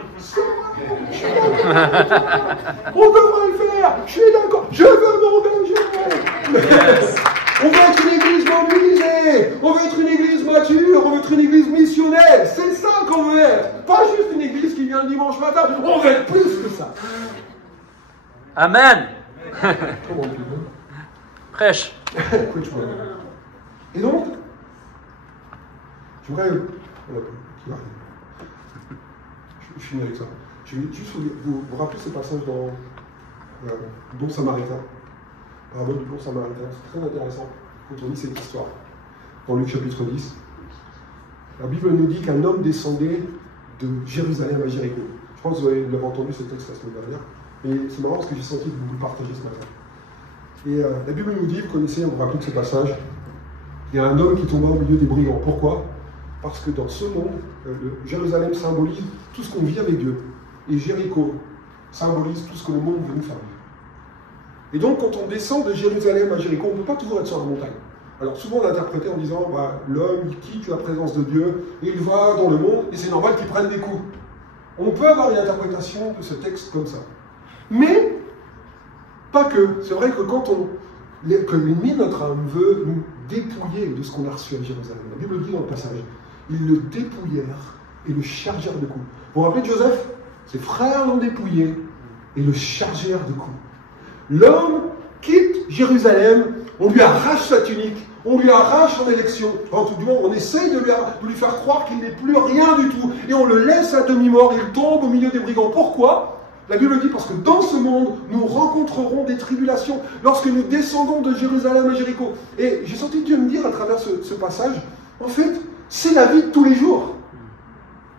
on devrait le faire, je suis d'accord, je veux m'engager. Yes. On veut être une église mobilisée, on veut être une église mature, on veut être une église missionnelle. C'est ça qu'on veut être. Pas juste une église qui vient le dimanche matin, on veut être plus que ça. Amen. Comment on dit? Prêche. Et donc, je voudrais... Je finis avec ça. Je vais juste vous rappeler ce passage dans du bon samaritain. Parabole du bon samaritain, c'est très intéressant quand on lit cette histoire. Dans Luc chapitre 10, la Bible nous dit qu'un homme descendait de Jérusalem à Jéricho. Je pense que vous avez entendu ce texte la semaine dernière, mais c'est marrant parce que j'ai senti de vous le partager ce matin. Et la Bible nous dit, vous connaissez, on vous rappelle de ce passage, il y a un homme qui tomba au milieu des brigands. Pourquoi? Parce que dans ce monde, Jérusalem symbolise tout ce qu'on vit avec Dieu. Et Jéricho symbolise tout ce que le monde veut nous faire vivre. Et donc, quand on descend de Jérusalem à Jéricho, on ne peut pas toujours être sur la montagne. Alors, souvent, on l'interprète en disant l'homme, il quitte la présence de Dieu, et il va dans le monde, et c'est normal qu'il prenne des coups. On peut avoir une interprétation de ce texte comme ça. Mais, pas que. C'est vrai que quand que l'ennemi de notre âme veut nous dépouiller de ce qu'on a reçu à Jérusalem. La Bible dit dans le passage, ils le dépouillèrent et le chargèrent de coups. Vous vous rappelez de Joseph? Ses frères l'ont dépouillé et le chargèrent de coups. L'homme quitte Jérusalem, on lui arrache sa tunique, on lui arrache son élection. En tout cas, on essaye de lui faire croire qu'il n'est plus rien du tout. Et on le laisse à demi-mort, il tombe au milieu des brigands. Pourquoi? La Bible dit parce que dans ce monde, nous rencontrerons des tribulations lorsque nous descendons de Jérusalem à Jéricho. Et j'ai senti Dieu me dire à travers ce passage, en fait, c'est la vie de tous les jours.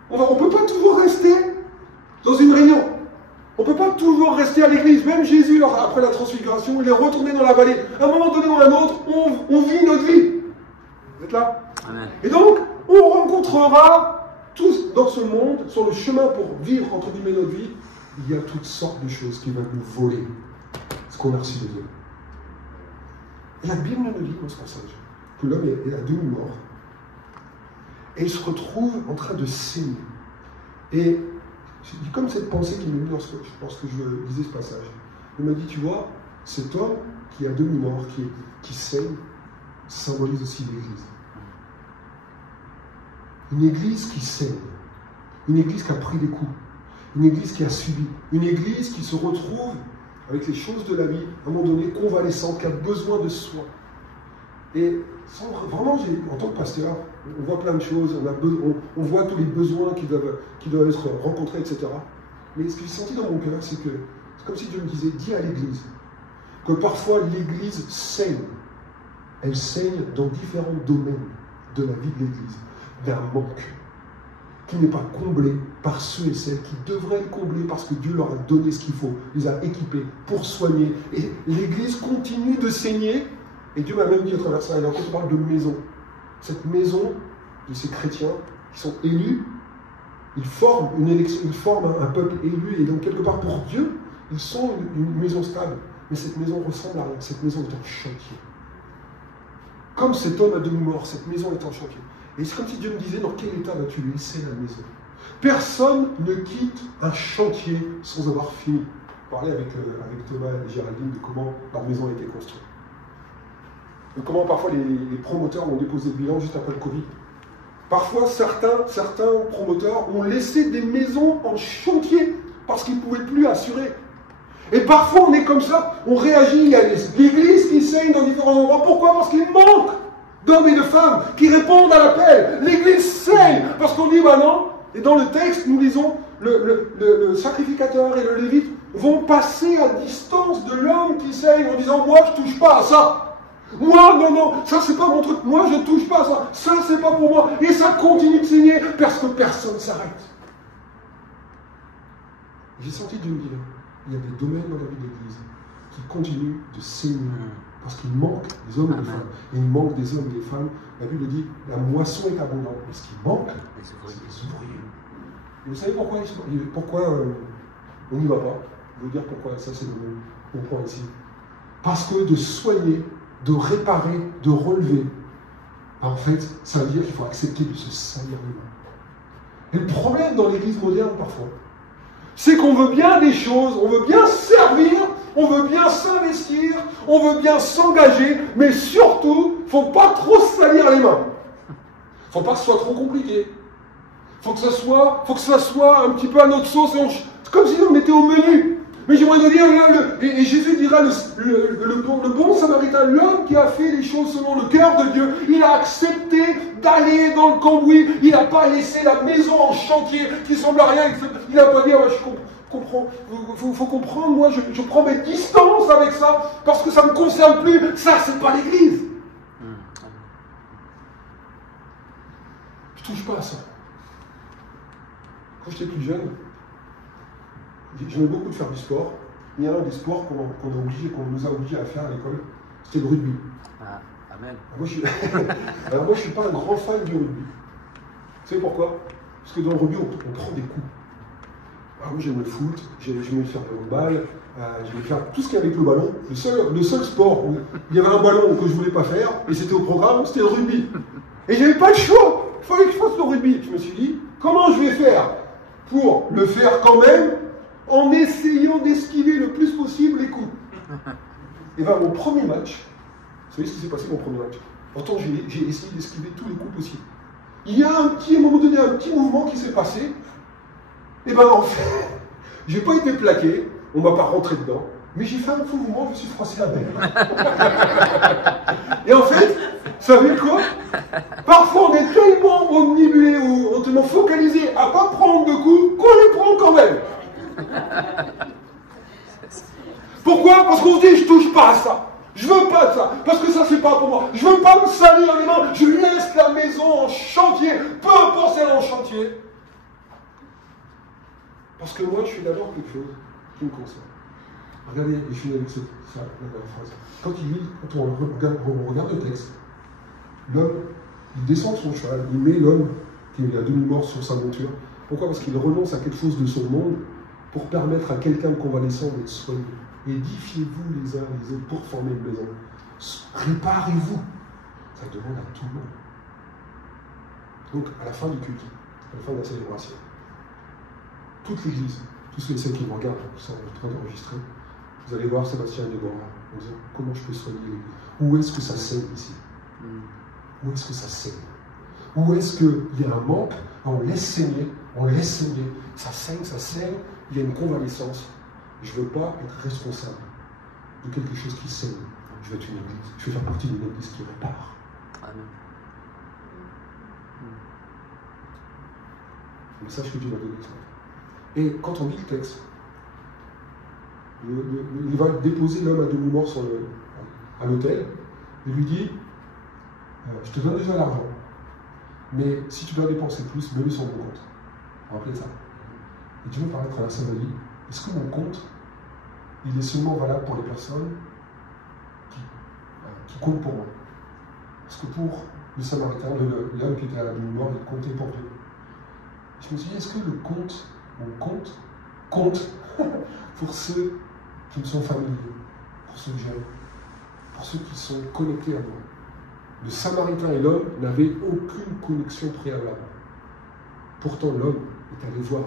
On ne peut pas toujours rester dans une réunion. On ne peut pas toujours rester à l'église. Même Jésus, après la transfiguration, il est retourné dans la vallée. À un moment donné ou à un autre, on vit notre vie. Vous êtes là? Amen. Et donc, on rencontrera tous dans ce monde, sur le chemin pour vivre, entre guillemets, notre vie, il y a toutes sortes de choses qui veulent nous voler ce qu'on a reçu de Dieu. Et la Bible nous dit dans ce passage que l'homme est à demi-mort et il se retrouve en train de saigner. Et j'ai comme cette pensée qui m'est venue lorsque je lisais ce passage. Il m'a dit, tu vois, cet homme qui est à demi-mort, qui saigne, symbolise aussi l'Église. Une Église qui saigne, une Église qui a pris des coups, une Église qui a subi, une Église qui se retrouve avec les choses de la vie, à un moment donné, convalescente, qui a besoin de soins. Et vraiment, en tant que pasteur, on voit plein de choses, on voit tous les besoins qui doivent être rencontrés, etc. Mais ce que j'ai senti dans mon cœur, c'est comme si Dieu me disait, dis à l'Église, que parfois l'Église saigne. Elle saigne dans différents domaines de la vie de l'Église, d'un manque qui n'est pas comblé par ceux et celles qui devraient le combler parce que Dieu leur a donné ce qu'il faut, les a équipés pour soigner. Et l'Église continue de saigner. Et Dieu m'a même dit à travers ça, alors quand on parle de maison, cette maison de ces chrétiens qui sont élus, ils forment une élection, ils forment un peuple élu, et donc quelque part pour Dieu, ils sont une maison stable. Mais cette maison ressemble à rien, cette maison est en chantier. Comme cet homme à demi-mort, cette maison est en chantier. Et c'est comme si Dieu me disait, dans quel état vas-tu laisser la maison? Personne ne quitte un chantier sans avoir fini. Je parlais avec Thomas et Géraldine de comment leur maison a été construite. De comment parfois les promoteurs ont déposé le bilan juste après le Covid. Parfois, certains promoteurs ont laissé des maisons en chantier parce qu'ils ne pouvaient plus assurer. Et parfois, on est comme ça, on réagit, il y a l'Église qui saigne dans différents endroits. Pourquoi? Parce qu'il manque d'hommes et de femmes qui répondent à l'appel. L'Église saigne parce qu'on dit, bah non. Et dans le texte, nous lisons, le sacrificateur et le lévite vont passer à distance de l'homme qui saigne en disant, moi, je ne touche pas à ça. Moi, non, ça c'est pas mon truc, moi je ne touche pas à ça, ça c'est pas pour moi, et ça continue de saigner parce que personne ne s'arrête. J'ai senti Dieu me dire, il y a des domaines dans la vie de l'Église qui continuent de saigner parce qu'il manque des hommes et des femmes. Et il manque des hommes et des femmes. La Bible dit, la moisson est abondante, mais ce qui manque, c'est les ouvriers. Et vous savez pourquoi on n'y va pas? Je veux dire pourquoi, ça c'est mon point ici. Parce que de soigner, de réparer, de relever, en fait, ça veut dire qu'il faut accepter de se salir les mains. Et le problème dans l'Église moderne, parfois, c'est qu'on veut bien des choses, on veut bien servir, on veut bien s'investir, on veut bien s'engager, mais surtout, il ne faut pas trop se salir les mains. Il ne faut pas que ce soit trop compliqué. Il faut que ça soit un petit peu à notre sauce, c'est comme si on était au menu. Mais j'aimerais te dire, et Jésus dira, le bon samaritain, l'homme qui a fait les choses selon le cœur de Dieu, il a accepté d'aller dans le cambouis, il n'a pas laissé la maison en chantier qui semble à rien, il n'a pas dit, Faut comprendre, moi je prends mes distances avec ça, parce que ça ne me concerne plus. Ça, c'est pas l'Église. Je touche pas à ça. Quand j'étais plus jeune, j'aimais beaucoup de faire du sport. Il y a un des sports qu'on nous a obligés à faire à l'école, c'était le rugby. Ah, amen. Alors moi, je suis pas un grand fan du rugby. Vous savez pourquoi? Parce que dans le rugby, on prend des coups. Alors moi, j'aime le foot, j'aimais faire le handball, j'aimais faire tout ce qu'il y avait avec le ballon. Le seul sport où il y avait un ballon que je voulais pas faire, et c'était au programme, c'était le rugby. Et j'avais pas le choix. Il fallait que je fasse le rugby. Je me suis dit, comment je vais faire pour le faire quand même, en essayant d'esquiver le plus possible les coups. Et bien, mon premier match, vous savez ce qui s'est passé mon premier match? Pourtant, j'ai essayé d'esquiver tous les coups possibles. Il y a à un moment donné, un petit mouvement qui s'est passé. Et bien, en fait, j'ai pas été plaqué, on m'a pas rentré dedans, mais j'ai fait un faux mouvement, je me suis froissé la belle. Et en fait, vous savez quoi? Parfois, on est tellement omnibulé ou tellement focalisé à ne pas prendre de coups qu'on les prend quand même. Pourquoi? Parce qu'on se dit, je touche pas à ça. Je veux pas de ça. Parce que ça, c'est pas pour moi. Je veux pas me salir les mains. Je laisse la maison en chantier. Peu importe celle en chantier. Parce que moi, je suis d'abord quelque chose qui me concerne. Regardez, et je finis avec la phrase. Quand on regarde le texte, l'homme, il descend de son cheval, il met l'homme qui est à demi-mort sur sa monture. Pourquoi? Parce qu'il renonce à quelque chose de son monde pour permettre à quelqu'un de convalescent d'être soigné. Édifiez-vous les uns les autres pour former une maison. Réparez-vous. Ça demande à tout le monde. Donc, à la fin du culte, à la fin de la célébration, toute l'église, tous ceux qui me regardent, qui sont en train d'enregistrer, vous allez voir Sébastien et Déborah en disant comment je peux soigner l'église. Où est-ce que ça saigne ici? Où est-ce que ça saigne? Où est-ce qu'il y a un manque? On laisse saigner, ça saigne, il y a une convalescence. Je ne veux pas être responsable de quelque chose qui saigne. Je veux être une église, je veux faire partie d'une église qui répare. Amen. Le message que Dieu m'a donné ce matin. Et quand on lit le texte, il va déposer l'homme à demi-mort à l'autel. Il lui dit, je te donne déjà l'argent, mais si tu dois dépenser plus, mets-le sur mon compte. Vous vous rappelez ça? Et Dieu me parlait à travers sa vie. Est-ce que mon compte, il est seulement valable pour les personnes qui comptent pour moi? Parce que pour le Samaritain, l'homme qui était à la demi-mort, il comptait pour Dieu. Je me suis dit, est-ce que mon compte compte pour ceux qui me sont familiers, pour ceux que j'aime, pour ceux qui sont connectés à moi? Le Samaritain et l'homme n'avaient aucune connexion préalable. Pourtant, l'homme est allé voir.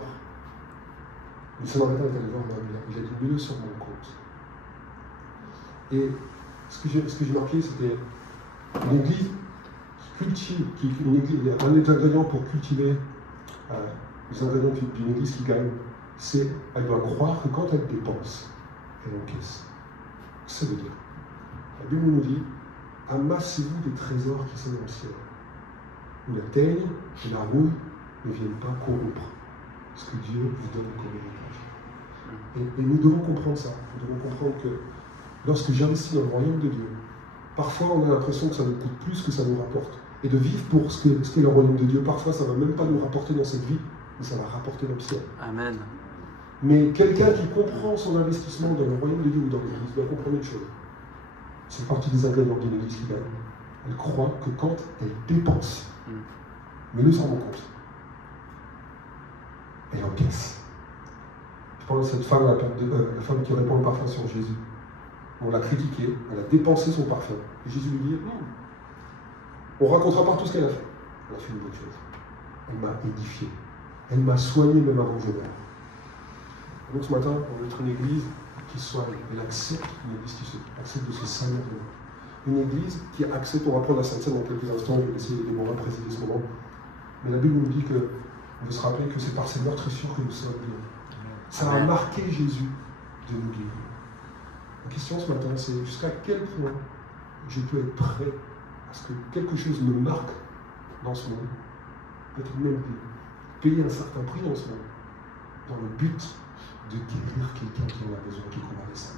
Le Samaritain est allé voir l'homme, il a dit, mets-le sur mon compte. Et ce que j'ai marqué, c'était une église qui cultive, un des ingrédients pour cultiver les ingrédients d'une église qui gagne, c'est qu'elle doit croire que quand elle dépense, elle encaisse. Ça veut dire, la Bible nous dit, amassez-vous des trésors qui sont dans le ciel, où la teigne et la rouille ne viennent pas corrompre ce que Dieu vous donne comme héritage. Et nous devons comprendre ça. Nous devons comprendre que lorsque j'investis dans le royaume de Dieu, parfois on a l'impression que ça nous coûte plus que ça nous rapporte. Et de vivre pour ce qu'est le royaume de Dieu, parfois ça ne va même pas nous rapporter dans cette vie, mais ça va rapporter dans le ciel. Amen. Mais quelqu'un qui comprend son investissement dans le royaume de Dieu ou dans l'église doit comprendre une chose. C'est partie des ingrédients d'une église qui gagne. Elle croit que quand elle dépense, mets-le sur mon compte, elle encaisse. Je parle de cette femme, la femme qui répand le parfum sur Jésus. On l'a critiquée, elle a dépensé son parfum. Et Jésus lui dit, on racontera pas tout ce qu'elle a fait. Elle a fait une bonne chose. Elle m'a édifié. Elle m'a soigné même avant que je meure. Donc ce matin, on veut être une église qui soigne. Elle accepte une église qui accepte de se salir de nous. Une église qui accepte, on va prendre la Sainte Seine dans quelques instants, je vais laisser les Déborah présider ce moment. Mais la Bible nous dit que, on veut se rappeler que c'est par ces meurtrissures que nous sommes guéris. Ça a marqué Jésus de nous guérir. La question ce matin, c'est jusqu'à quel point je peux être prêt à ce que quelque chose me marque dans ce monde, peut-être même payer un certain prix dans ce monde, dans le but de guérir quelqu'un qui en a besoin, qui est convalescent.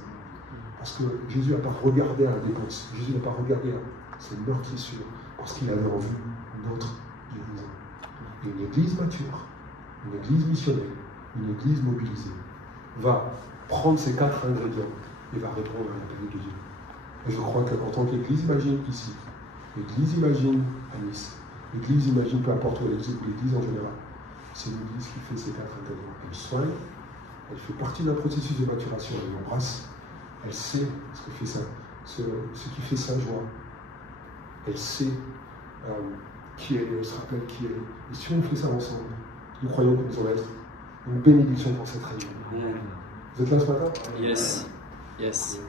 Parce que Jésus n'a pas regardé à la dépense, Jésus n'a pas regardé à ses meurtrissures, parce qu'il avait en vue notre guérison. Et une église mature, une église missionnelle, une église mobilisée, va prendre ces 4 ingrédients et va répondre à l'appel de Dieu. Et je crois qu'en tant qu'église imagine ici, l'église imagine à Nice, l'église imagine peu importe où l'église en général, c'est l'église qui fait ces 4 ingrédients. Elle soigne, elle fait partie d'un processus de maturation, elle embrasse, elle sait ce qui fait sa joie, elle sait qui elle est, elle se rappelle qui elle est. Et si on fait ça ensemble, nous croyons que nous allons être une bénédiction pour cette région. Vous êtes là ce matin? Yes. Yes.